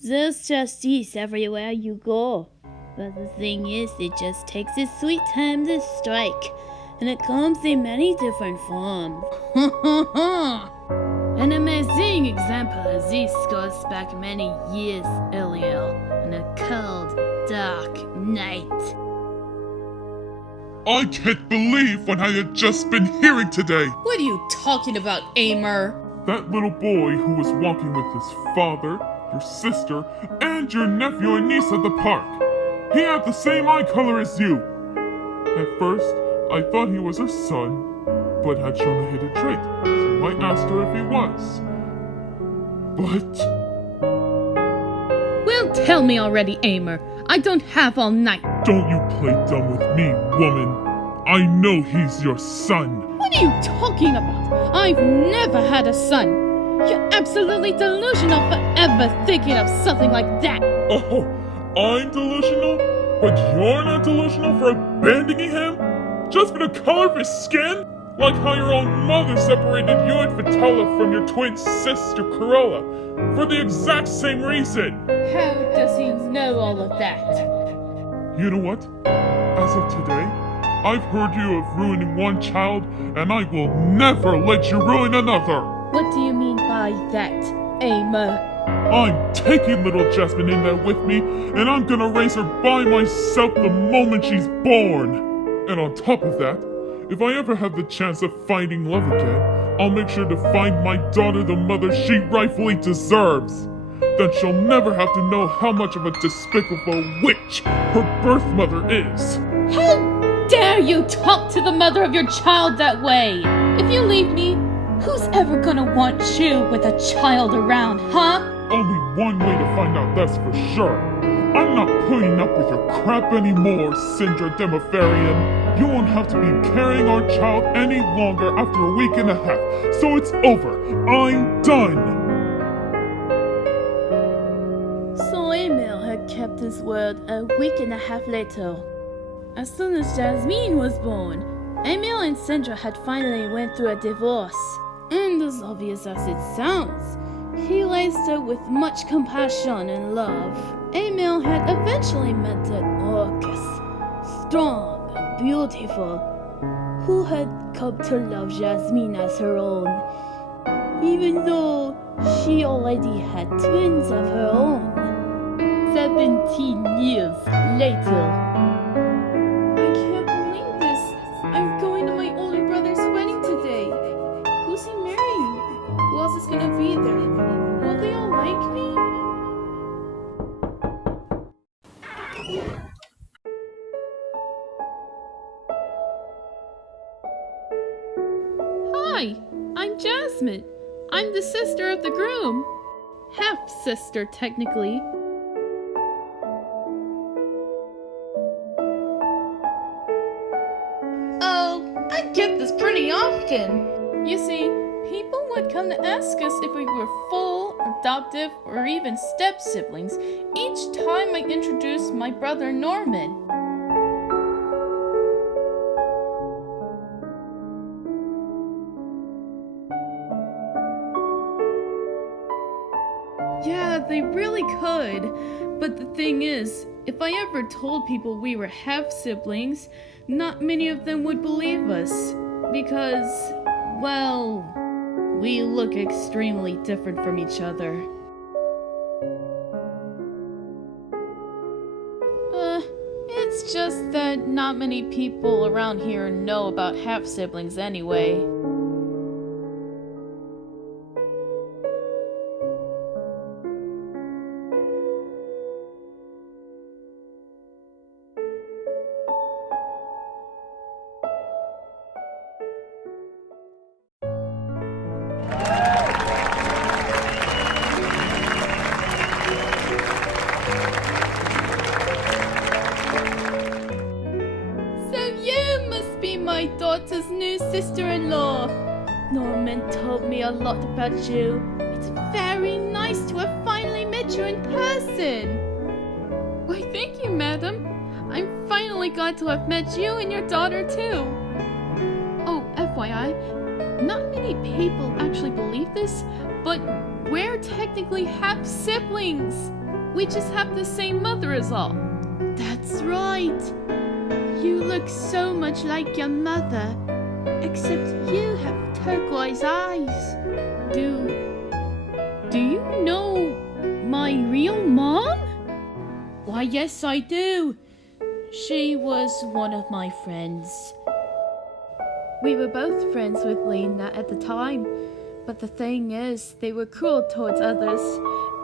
There's justice everywhere you go. But the thing is, it just takes its sweet time to strike. And it comes in many different forms. An amazing example of this goes back many years earlier, on a cold, dark night. I can't believe what I had just been hearing today! What are you talking about, Aymer? That little boy who was walking with his father, your sister, and your nephew and niece at the park. He had the same eye color as you. At first, I thought he was her son, but had shown a hidden trait, so I asked her if he was. But... Well, tell me already, Aymer. I don't have all night. Don't you play dumb with me, woman. I know he's your son. What are you talking about? I've never had a son. You're absolutely delusional for ever thinking of something like that. Oh, I'm delusional? But you're not delusional for abandoning him? Just for the color of his skin? Like how your own mother separated you and Vitella from your twin sister Corolla, for the exact same reason. How does he know all of that? You know what? As of today, I've heard you of ruining one child, and I will never let you ruin another. What do you mean by that, Aymer? I'm taking little Jasmine in there with me, and I'm gonna raise her by myself the moment she's born. And on top of that, if I ever have the chance of finding love again, I'll make sure to find my daughter the mother she rightfully deserves. Then she'll never have to know how much of a despicable witch her birth mother is. How dare you talk to the mother of your child that way? If you leave me, who's ever gonna want you with a child around, huh? Only one way to find out, that's for sure. I'm not putting up with your crap anymore, Syndra Demifarian. You won't have to be carrying our child any longer after a week and a half, so it's over. I'm done. So Aymer had kept his word a week and a half later. As soon as Jasmine was born, Aymer and Syndra had finally went through a divorce. And as obvious as it sounds, he raised her with much compassion and love. Aymer had eventually met an Orcus, strong and beautiful, who had come to love Jasmine as her own, even though she already had twins of her own. 17 years later. I can't believe this. I'm going to my older brother's wedding today. Who's he marrying? Who else is gonna be there? Will they all like me? Hi, I'm Jasmine. I'm the sister of the groom. Half-sister, technically. Oh, I get this pretty often. You see, people would come to ask us if we were full, adoptive, or even step-siblings each time I introduced my brother Norman. Yeah, they really could. But the thing is, if I ever told people we were half-siblings, not many of them would believe us. Because, well, we look extremely different from each other. It's just that not many people around here know about half-siblings anyway. My daughter's new sister-in-law. Norman told me a lot about you. It's very nice to have finally met you in person. Why, thank you, madam. I'm finally glad to have met you and your daughter, too. Oh, FYI, not many people actually believe this, but we're technically half-siblings. We just have the same mother is all. That's right. You look so much like your mother, except you have turquoise eyes. Do you know my real mom? Why, yes, I do. She was one of my friends. We were both friends with Lena at the time, but the thing is, they were cruel towards others,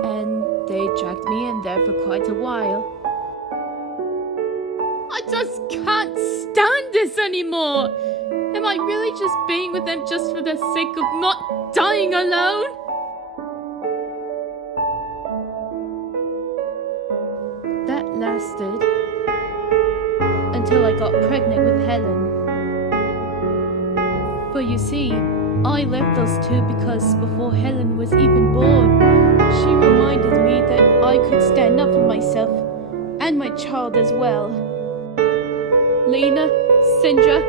and they dragged me in there for quite a while. I just can't stand this anymore! Am I really just being with them just for the sake of not dying alone? That lasted until I got pregnant with Helen. For you see, I left those two because before Helen was even born, she reminded me that I could stand up for myself and my child as well. Lena, Syndra,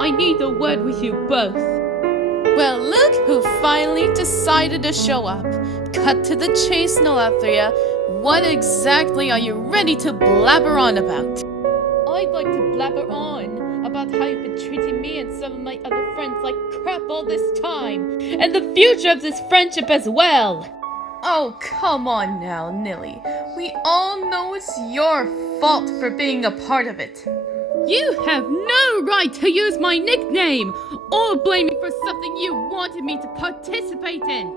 I need a word with you both. Well, look who finally decided to show up. Cut to the chase, Nolathria. What exactly are you ready to blabber on about? I'd like to blabber on about how you've been treating me and some of my other friends like crap all this time, and the future of this friendship as well. Oh, come on now, Nilly. We all know it's your fault for being a part of it. You have no right to use my nickname or blame me for something you wanted me to participate in.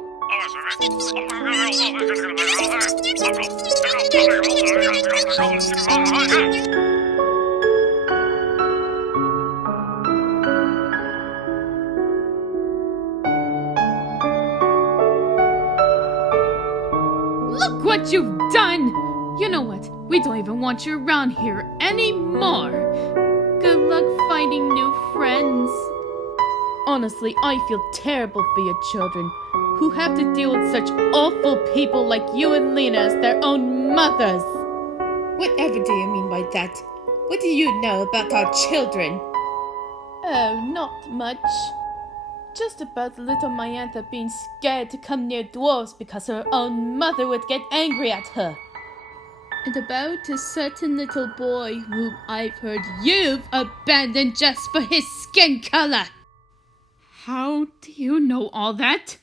Look what you've done! You know what? We don't even want you around here anymore. Good luck finding new friends. Honestly, I feel terrible for your children, who have to deal with such awful people like you and Lena as their own mothers. Whatever do you mean by that? What do you know about our children? Oh, not much. Just about little Myantha being scared to come near dwarves because her own mother would get angry at her. And about a certain little boy whom I've heard you've abandoned just for his skin color. How do you know all that?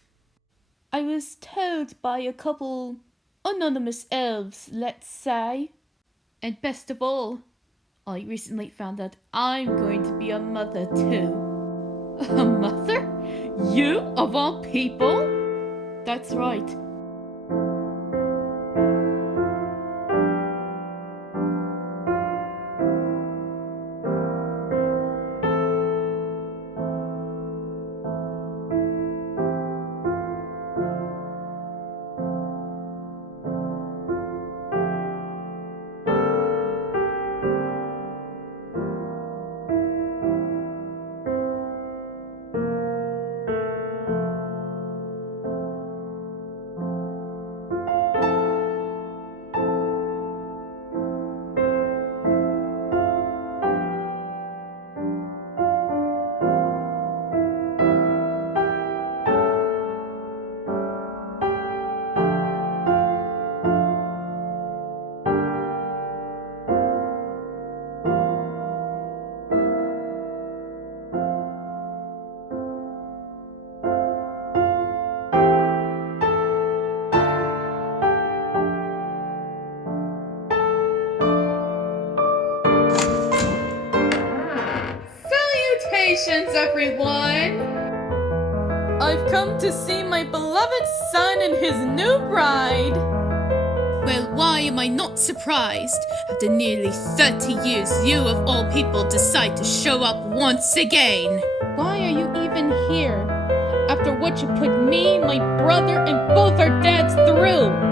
I was told by a couple anonymous elves, let's say. And best of all, I recently found out I'm going to be a mother too. A mother? You, of all people? That's right. Salutations, everyone! I've come to see my beloved son and his new bride. Well, why am I not surprised? After nearly 30 years, you of all people decide to show up once again. Why are you even here? After what you put me, my brother, and both our dads through.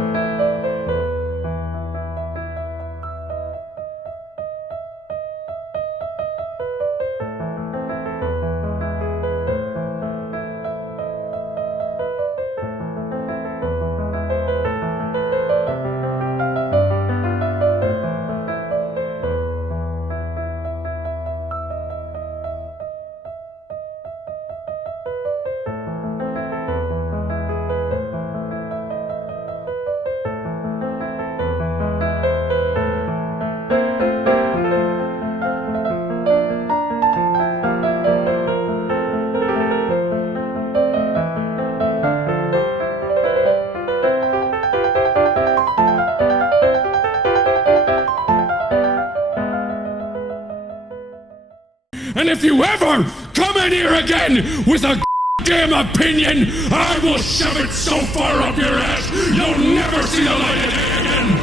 And if you ever come in here again with a damn opinion, I will shove it so far up your ass, you'll never see the light of day again!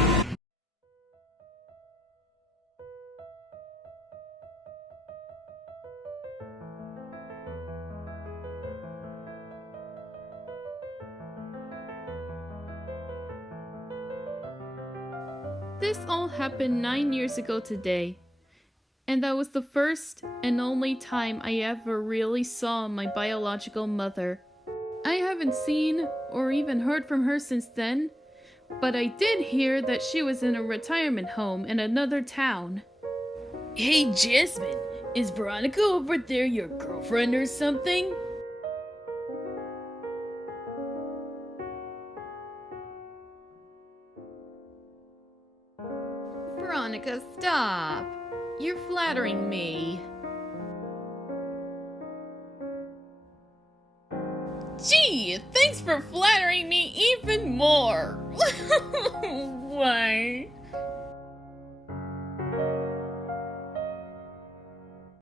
This all happened 9 years ago today, and that was the first and only time I ever really saw my biological mother. I haven't seen or even heard from her since then, but I did hear that she was in a retirement home in another town. Hey Jasmine, is Veronica over there your girlfriend or something? Veronica, stop. You're flattering me. Gee, thanks for flattering me even more. Why?